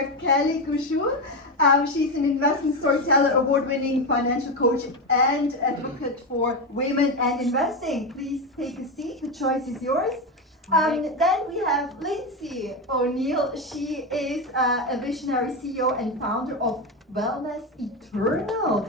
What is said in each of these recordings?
Dr. Kelly Gushue. She's an investment storyteller, award-winning financial coach, and advocate for women and investing. Please take a seat. The choice is yours. Then we have Lindsay O'Neill. She is a visionary CEO and founder of Wellness Eternal,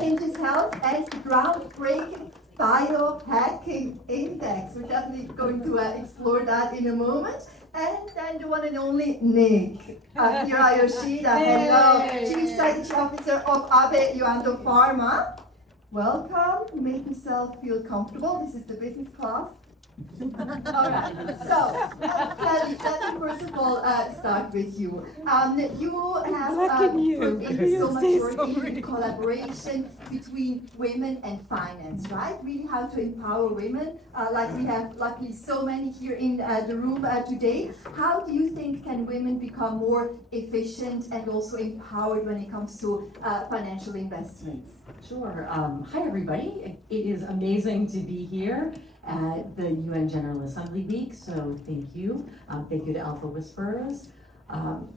Hinges.Health, and the groundbreaking Biohacking Index. We're definitely going to explore that in a moment. And then the one and only Nick, Akira Yoshida. Hello, Chief Strategy Officer of YOANDO PHARMA. Welcome. Make yourself feel comfortable. This is the business class. All right. So, Kelly, let me first of all start with you. You have put in so much work in collaboration between women and finance, right? Really how to empower women, like we have luckily so many here in the room today. How do you think can women become more efficient and also empowered when it comes to financial investments? Sure. Hi, everybody. It is amazing to be here at the UN General Assembly Week, so thank you. Thank you to Alpha Whisperers. I'm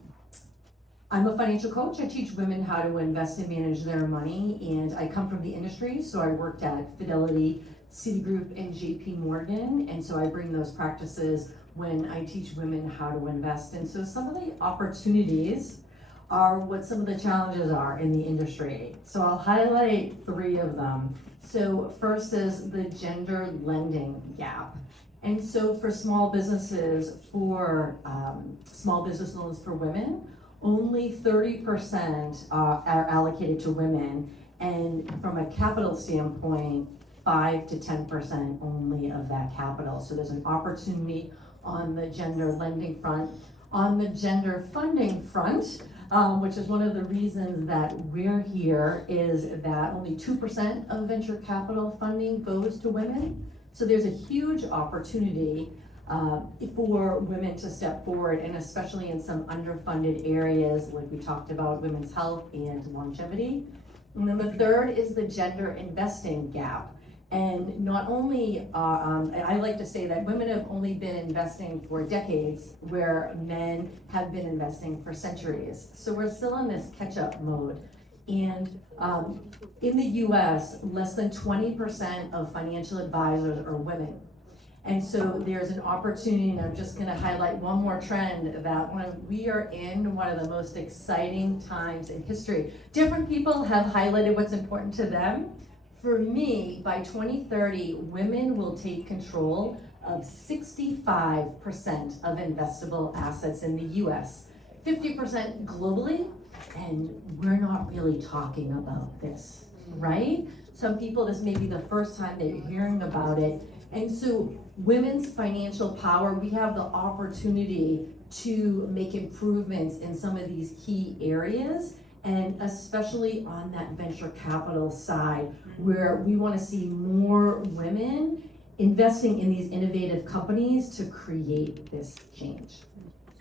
a financial coach. I teach women how to invest and manage their money, and I come from the industry, so I worked at Fidelity, Citigroup, and JP Morgan, and so I bring those practices when I teach women how to invest. And so some of the opportunities are what some of the challenges are in the industry. So I'll highlight 3 of them. So first is the gender lending gap. And so for small businesses, for small business loans for women, only 30% are allocated to women. And from a capital standpoint, 5 to 10% only of that capital. So there's an opportunity on the gender lending front. On the gender funding front, which is one of the reasons that we're here, is that only 2% of venture capital funding goes to women. So there's a huge opportunity for women to step forward, and especially in some underfunded areas, like we talked about women's health and longevity. And then the third is the gender investing gap. And not only, and I like to say that women have only been investing for decades, where men have been investing for centuries. So we're still in this catch-up mode. And in the US, less than 20% of financial advisors are women. And so there's an opportunity, and I'm just gonna highlight one more trend, that we are in one of the most exciting times in history. Different people have highlighted what's important to them. For me, by 2030, women will take control of 65% of investable assets in the US, 50% globally, and we're not really talking about this, right? Some people, this may be the first time they're hearing about it. And so women's financial power, we have the opportunity to make improvements in some of these key areas, and especially on that venture capital side, where we want to see more women investing in these innovative companies to create this change.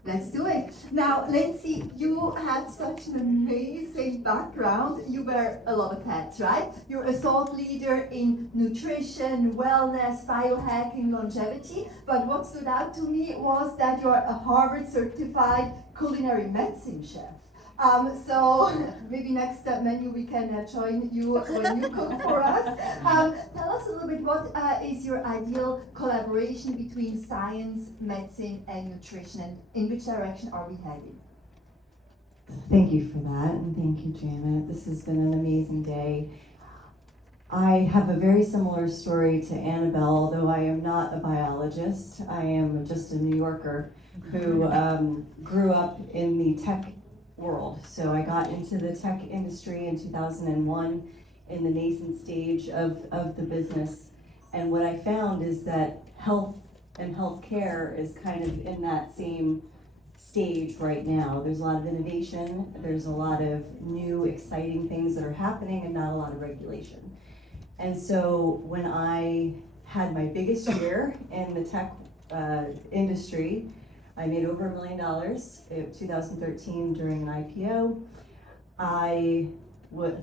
Let's do it. Now, Lindsay, you have such an amazing background. You wear a lot of hats, right? You're a thought leader in nutrition, wellness, biohacking, longevity. But what stood out to me was that you're a Harvard certified culinary medicine chef. So maybe next menu we can join you when you cook for us. Tell us a little bit, what is your ideal collaboration between science, medicine, and nutrition, and in which direction are we heading? Thank you for that, and thank you, Janet. This has been an amazing day. I have a very similar story to Annabelle, although I am not a biologist. I am just a New Yorker who grew up in the tech world. So I got into the tech industry in 2001 in the nascent stage of the business. And what I found is that health and healthcare is kind of in that same stage right now. There's a lot of innovation, there's a lot of new exciting things that are happening, and not a lot of regulation. And so when I had my biggest year in the tech industry, I made over $1 million in 2013 during an IPO. I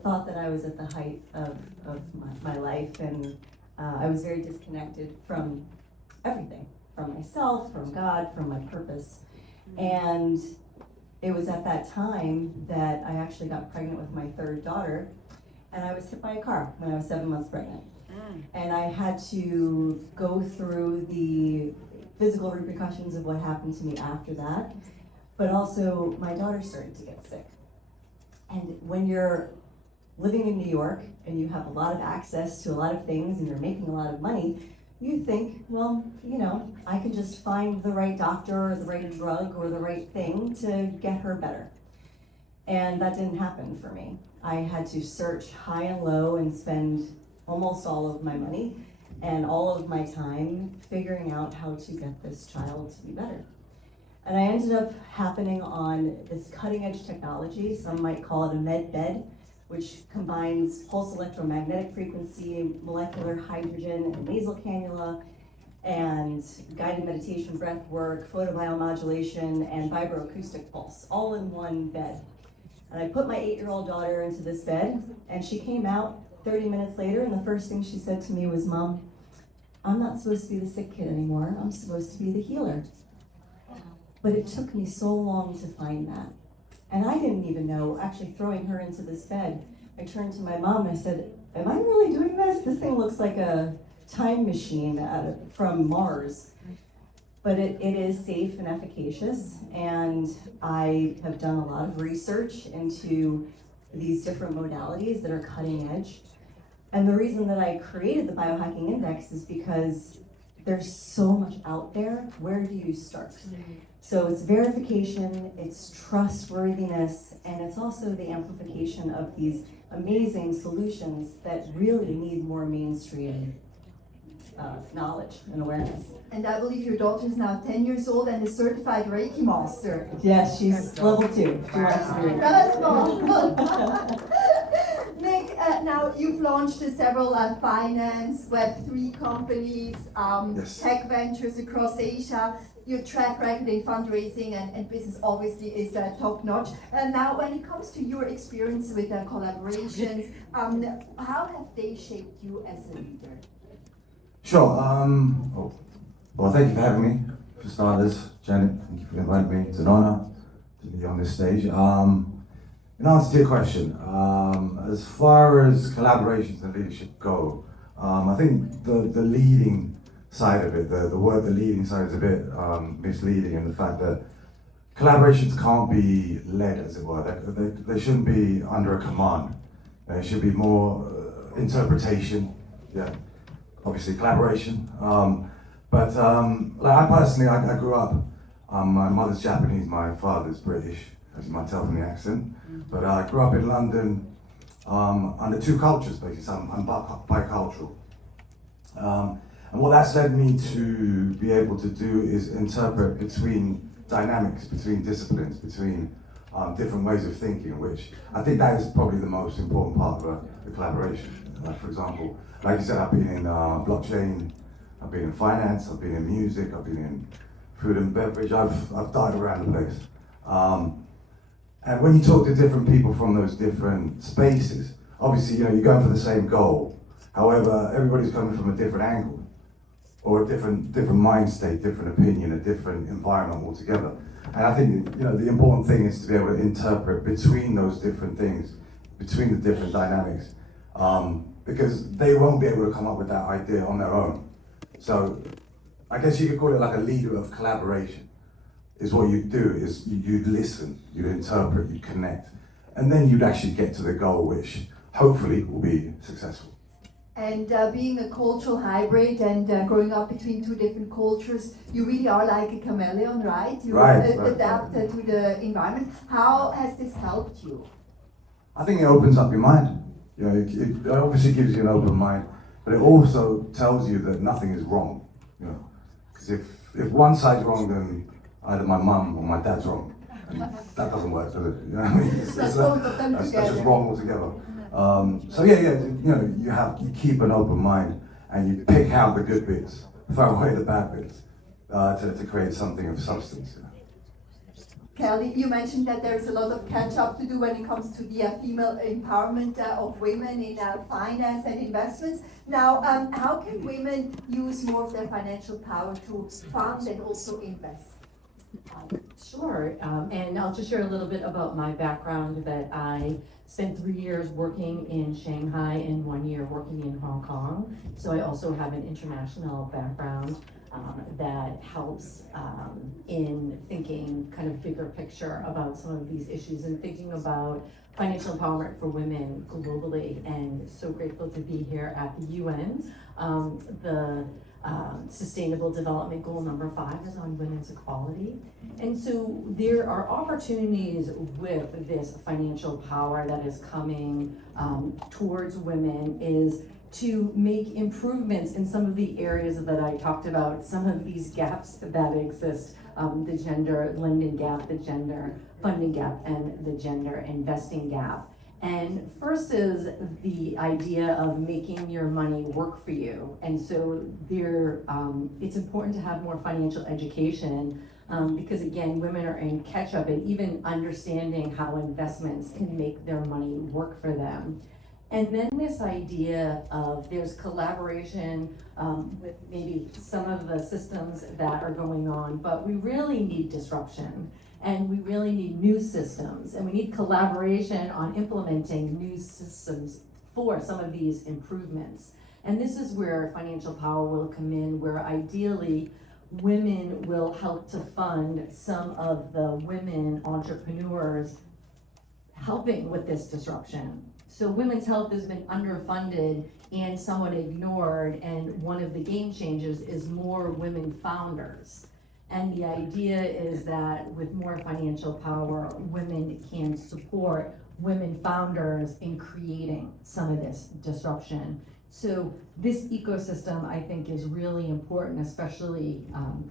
thought that I was at the height of my life, and I was very disconnected from everything, from myself, from God, from my purpose. And it was at that time that I actually got pregnant with my third daughter, and I was hit by a car when I was 7 months pregnant. And I had to go through the physical repercussions of what happened to me after that, but also my daughter started to get sick. And when you're living in New York and you have a lot of access to a lot of things and you're making a lot of money, you think, well, you know, I can just find the right doctor or the right drug or the right thing to get her better. And that didn't happen for me. I had to search high and low and spend almost all of my money and all of my time figuring out how to get this child to be better. And I ended up happening on this cutting edge technology, some might call it a med bed, which combines pulse electromagnetic frequency, molecular hydrogen, and nasal cannula, and guided meditation, breath work, photobiomodulation, and vibroacoustic pulse, all in one bed. And I put my 8-year-old daughter into this bed, and she came out 30 minutes later, and the first thing she said to me was, "Mom, I'm not supposed to be the sick kid anymore. I'm supposed to be the healer." But it took me so long to find that. And I didn't even know, actually throwing her into this bed, I turned to my mom and I said, "Am I really doing this? This thing looks like a time machine from Mars." But it is safe and efficacious, and I have done a lot of research into these different modalities that are cutting edge. And the reason that I created the Biohacking Index is because there's so much out there. Where do you start? So it's verification, it's trustworthiness, and it's also the amplification of these amazing solutions that really need more mainstream knowledge and awareness. And I believe your daughter is now 10 years old and a certified Reiki master. Yes, she's level 2. She wants to be. That's cool. Nick, now you've launched several finance, Web3 companies, Yes. tech ventures across Asia. Your track record in fundraising and business obviously is top notch. And now when it comes to your experience with collaborations, how have they shaped you as a leader? Sure. Well, thank you for having me. For starters, Janet, thank you for inviting me. It's an honor to be on this stage. In answer to your question, as far as collaborations and leadership go, I think the leading side of it, the word the leading side is a bit misleading in the fact that collaborations can't be led, as it were. They shouldn't be under a command. They should be more interpretation, yeah, obviously collaboration. But like I personally, I grew up, my mother's Japanese, my father's British, as you might tell from the accent. But I grew up in London under two cultures, basically, so I'm bicultural. And what that's led me to be able to do is interpret between dynamics, between disciplines, between different ways of thinking, which I think that is probably the most important part of the collaboration. Like, for example, like you said, I've been in blockchain, I've been in finance, I've been in music, I've been in food and beverage, I've died around the place. And when you talk to different people from those different spaces, obviously, you know, you're going for the same goal. However, everybody's coming from a different angle, or a different mind state, different opinion, a different environment altogether. And I think, you know, the important thing is to be able to interpret between those different things, between the different dynamics, because they won't be able to come up with that idea on their own. So I guess you could call it like a leader of collaboration. Is what you do is you'd listen, you'd interpret, you'd connect, and then you'd actually get to the goal, which hopefully will be successful. And being a cultural hybrid and growing up between two different cultures, you really are like a chameleon, right? You adapt to the environment. How has this helped you? I think it opens up your mind. You know, it obviously gives you an open mind, but it also tells you that nothing is wrong. You know, because if one side's wrong, then either my mum or my dad's wrong, and that doesn't work, does it? You know what I mean? That's just wrong altogether. So yeah, you know, you keep an open mind and you pick out the good bits, throw away the bad bits, to create something of substance. Kelly, you mentioned that there's a lot of catch up to do when it comes to the female empowerment of women in finance and investments. Now, how can women use more of their financial power to fund and also invest? Sure, and I'll just share a little bit about my background, that I spent 3 years working in Shanghai and 1 year working in Hong Kong. So I also have an international background that helps in thinking kind of bigger picture about some of these issues and thinking about financial empowerment for women globally. And so grateful to be here at the UN. The Sustainable Development Goal number 5 is on women's equality. And so there are opportunities with this financial power that is coming towards women, is to make improvements in some of the areas that I talked about, some of these gaps that exist, the gender lending gap, the gender funding gap, and the gender investing gap. And first is the idea of making your money work for you. And so it's important to have more financial education because again, women are in catch up and even understanding how investments can make their money work for them. And then this idea of there's collaboration with maybe some of the systems that are going on, but we really need disruption. And we really need new systems, and we need collaboration on implementing new systems for some of these improvements. And this is where financial power will come in, where ideally women will help to fund some of the women entrepreneurs helping with this disruption. So women's health has been underfunded and somewhat ignored, and one of the game changers is more women founders. And the idea is that with more financial power, women can support women founders in creating some of this disruption. So this ecosystem, I think, is really important, especially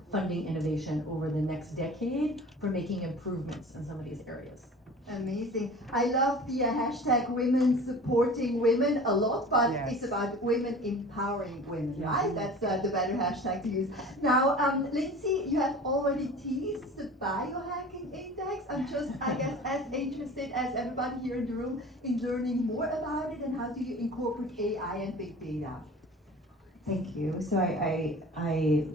funding innovation over the next decade for making improvements in some of these areas. Amazing. I love the hashtag women supporting women a lot, but Yes. it's about women empowering women, right? That's the better hashtag to use. Now, Lindsay, you have already teased the Biohacking Index. I'm just, I guess, as interested as everybody here in the room in learning more about it, and how do you incorporate AI and big data? Thank you. So I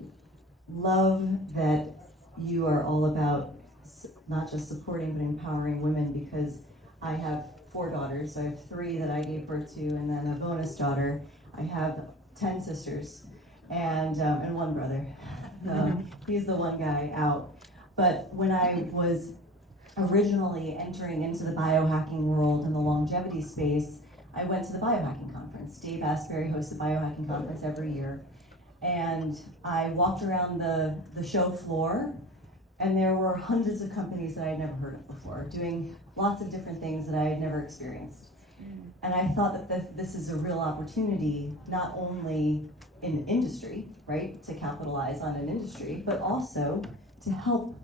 love that you are all about not just supporting but empowering women, because I have 4 daughters. So I have 3 that I gave birth to, and then a bonus daughter. I have 10 sisters and 1 brother. He's the one guy out. But when I was originally entering into the biohacking world and the longevity space, I went to the Biohacking Conference. Dave Asbury hosts the Biohacking Conference every year. And I walked around the show floor, and there were hundreds of companies that I had never heard of before, doing lots of different things that I had never experienced. And I thought that this is a real opportunity, not only in industry, right, to capitalize on an industry, but also to help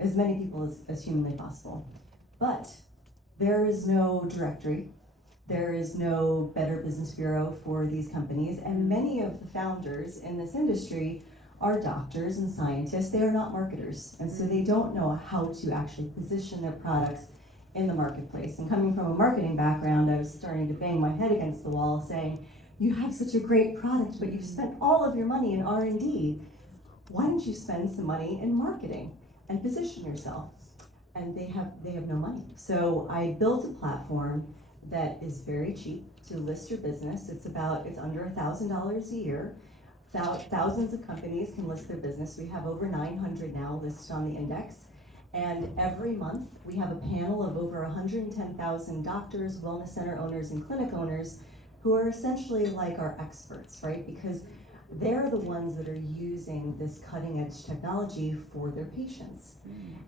as many people as humanly possible. But there is no directory, there is no Better Business Bureau for these companies, and many of the founders in this industry are doctors and scientists. They are not marketers, and so they don't know how to actually position their products in the marketplace. And coming from a marketing background, I was starting to bang my head against the wall saying, you have such a great product, but you've spent all of your money in R&D. Why don't you spend some money in marketing and position yourself? And they have no money. So I built a platform that is very cheap to list your business. It's under $1,000 a year. Thousands of companies can list their business. We have over 900 now listed on the index. And every month we have a panel of over 110,000 doctors, wellness center owners, and clinic owners who are essentially like our experts, right? Because they're the ones that are using this cutting edge technology for their patients.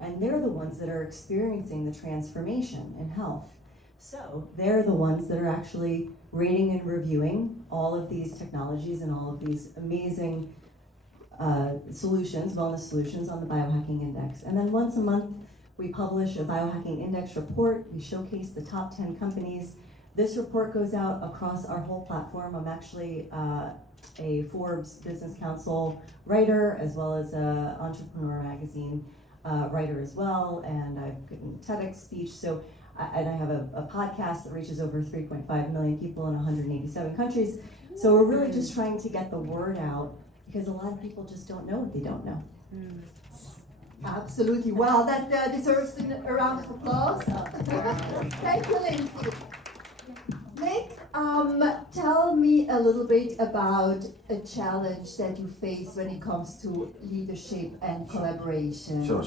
And they're the ones that are experiencing the transformation in health. So they're the ones that are actually rating and reviewing all of these technologies and all of these amazing wellness solutions on the Biohacking Index. And then once a month, we publish a Biohacking Index report. We showcase the top 10 companies. This report goes out across our whole platform. I'm actually a Forbes Business Council writer, as well as a Entrepreneur Magazine writer as well, and I've given a TEDx speech. And I have a podcast that reaches over 3.5 million people in 187 countries. So we're really just trying to get the word out, because a lot of people just don't know what they don't know. Absolutely. Well, that deserves a round of applause. Thank you, Lindsay. Nick, tell me a little bit about a challenge that you face when it comes to leadership and collaboration. Sure.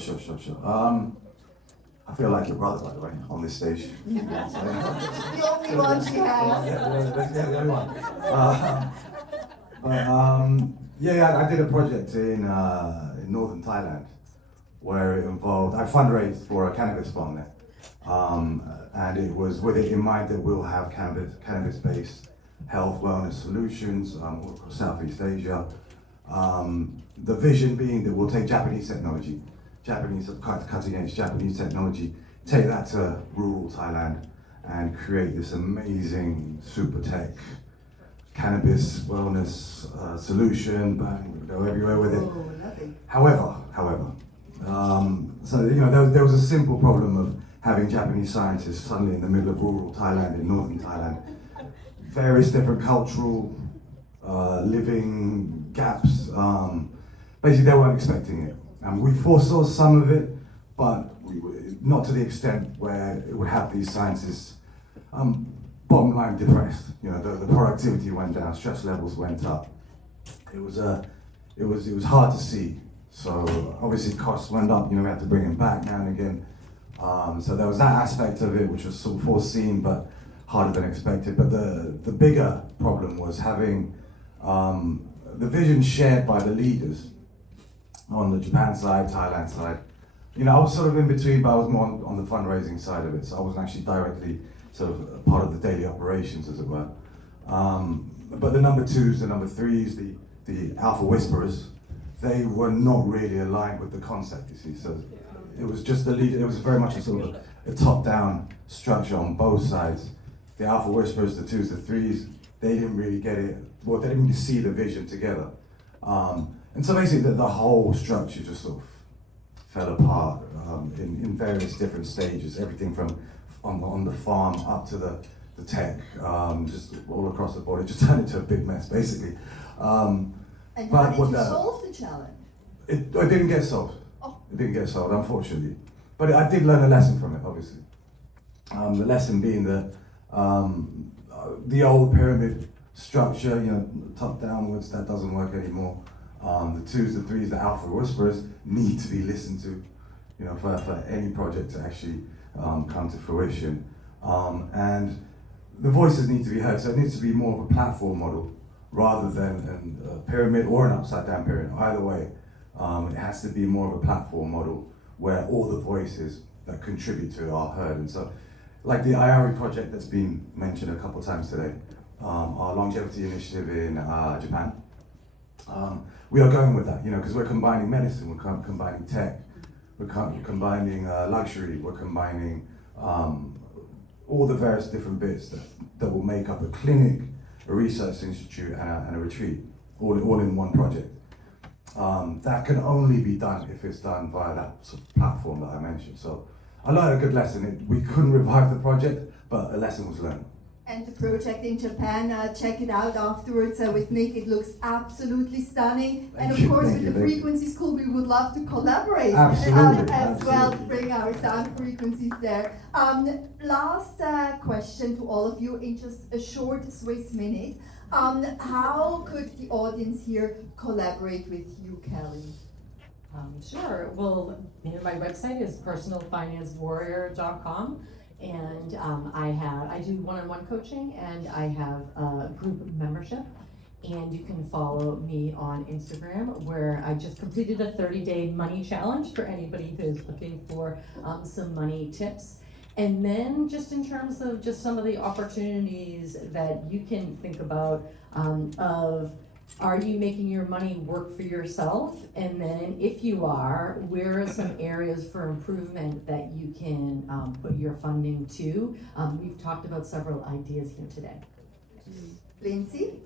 I feel like your brother, by the way, on this stage. The only one she has. The only one. I did a project in northern Thailand where it involved, I fundraised for a cannabis farm there. And it was with it in mind that we'll have cannabis-based health wellness solutions all across Southeast Asia. The vision being that we'll take Japanese technology, cutting-edge Japanese technology, take that to rural Thailand and create this amazing super tech cannabis wellness solution. Bang, we go everywhere with it. Oh, lovely. However, there was a simple problem of having Japanese scientists suddenly in the middle of rural Thailand, in northern Thailand. Various different cultural living gaps. Basically, they weren't expecting it. And we foresaw some of it, but not to the extent where it would have these scientists bottom line depressed. The productivity went down, stress levels went up. It was hard to see. So obviously costs went up. We had to bring them back now and again. So there was that aspect of it, which was sort of foreseen, but harder than expected. But the bigger problem was having the vision shared by the leaders on the Japan side, Thailand side. I was sort of in between, but I was more on the fundraising side of it. So I wasn't actually directly sort of a part of the daily operations, as it were. But the number twos, the number threes, the alpha whisperers, they were not really aligned with the concept, you see. So it was just the leader, it was very much a sort of a top-down structure on both sides. The alpha whisperers, the twos, the threes, they didn't really get it, well, they didn't really see the vision together. And so basically the whole structure just sort of fell apart in various different stages, everything from on the farm up to the tech, just all across the board. It just turned into a big mess, basically. And how did you solve the challenge? It didn't get solved. Oh. It didn't get solved, unfortunately. But I did learn a lesson from it, obviously. The lesson being that the old pyramid structure, top downwards, that doesn't work anymore. The twos, the threes, the alpha whisperers need to be listened to, for any project to actually come to fruition. And the voices need to be heard, so it needs to be more of a platform model rather than a pyramid or an upside down pyramid. Either way, it has to be more of a platform model where all the voices that contribute to it are heard. And so, like the IRI project that's been mentioned a couple of times today, our longevity initiative in Japan, we are going with that, because we're combining medicine, we're combining tech, we're combining luxury, we're combining all the various different bits that will make up a clinic, a research institute, and a retreat, all in one project. That can only be done if it's done via that sort of platform that I mentioned. So I learned a good lesson. We couldn't revive the project, but a lesson was learned. And the project in Japan, check it out afterwards with Nick. It looks absolutely stunning. And of course, with the Frequency School, we would love to collaborate as well to bring our sound frequencies there. Last question to all of you in just a short Swiss minute. How could the audience here collaborate with you, Kelly? Sure. Well, my website is personalfinancewarrior.com. And I do one-on-one coaching, and I have a group membership, and you can follow me on Instagram, where I just completed a 30-day money challenge for anybody who's looking for some money tips. And then just in terms of just some of the opportunities that you can think about are you making your money work for yourself? And then if you are, where are some areas for improvement that you can put your funding to? We've talked about several ideas here today. Lindsay?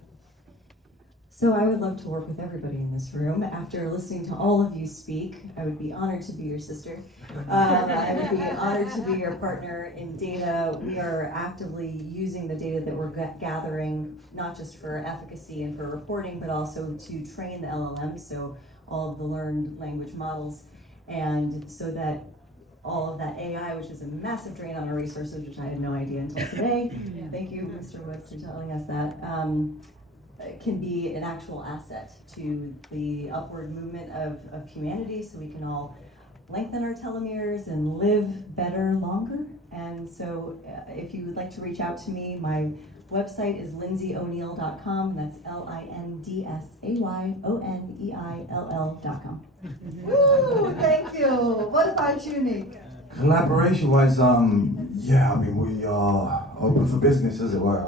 So I would love to work with everybody in this room. After listening to all of you speak, I would be honored to be your sister. I would be honored to be your partner in data. We are actively using the data that we're gathering, not just for efficacy and for reporting, but also to train the LLMs, so all of the learned language models. And so that all of that AI, which is a massive drain on our resources, which I had no idea until today. Thank you, Mr. Wood, for telling us that. Can be an actual asset to the upward movement of humanity, so we can all lengthen our telomeres and live better longer. And so if you would like to reach out to me, my website is lindsayoneil.com. That's LINDSAYONEILL.com. Woo, thank you. What about you, Nick? Collaboration-wise, yeah, I mean, we are open for business, as it were.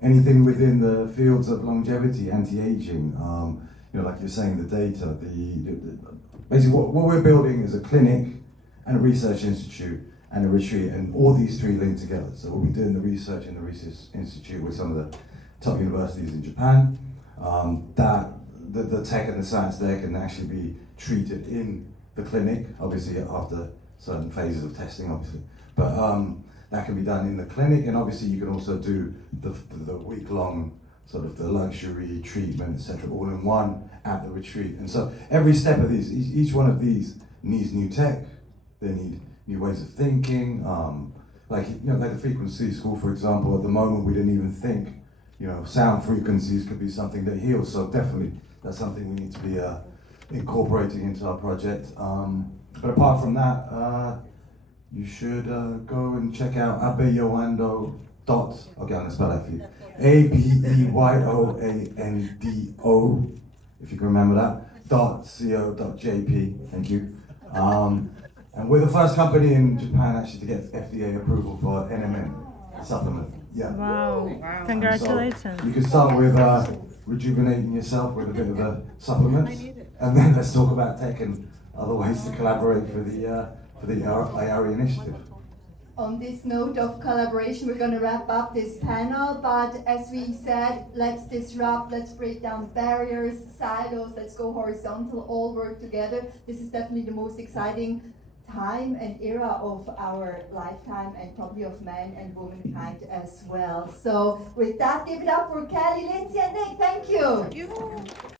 Anything within the fields of longevity, anti-aging, you know, like you're saying, the data, basically what we're building is a clinic and a research institute and a retreat, and all these three link together. So we'll be doing the research in the research institute with some of the top universities in Japan. That the tech and the science there can actually be treated in the clinic, obviously after certain phases of testing, obviously. But that can be done in the clinic, and obviously you can also do the week-long sort of the luxury treatment, etc., all in one at the retreat. And so every step of these, each one of these needs new tech. They need new ways of thinking. Like, you know, like the frequency school, for example. At the moment, we didn't even think, you know, sound frequencies could be something that heals. So definitely, that's something we need to be incorporating into our project. But apart from that, you should go and check out YOANDO. Okay, I'm gonna spell that for you. ABEYOANDO, if you can remember that. .co.jp. Thank you. And we're the first company in Japan actually to get FDA approval for NMN supplement. Yeah. Wow. Congratulations. So you can start with rejuvenating yourself with a bit of the supplements, and then let's talk about tech and other ways to collaborate for the IRE initiative. On this note of collaboration, we're going to wrap up this panel, but as we said, let's disrupt, let's break down barriers, silos, let's go horizontal, all work together. This is definitely the most exciting time and era of our lifetime, and probably of man and womankind as well. So with that, give it up for Kelly, Lindsay, and Nick. Thank you.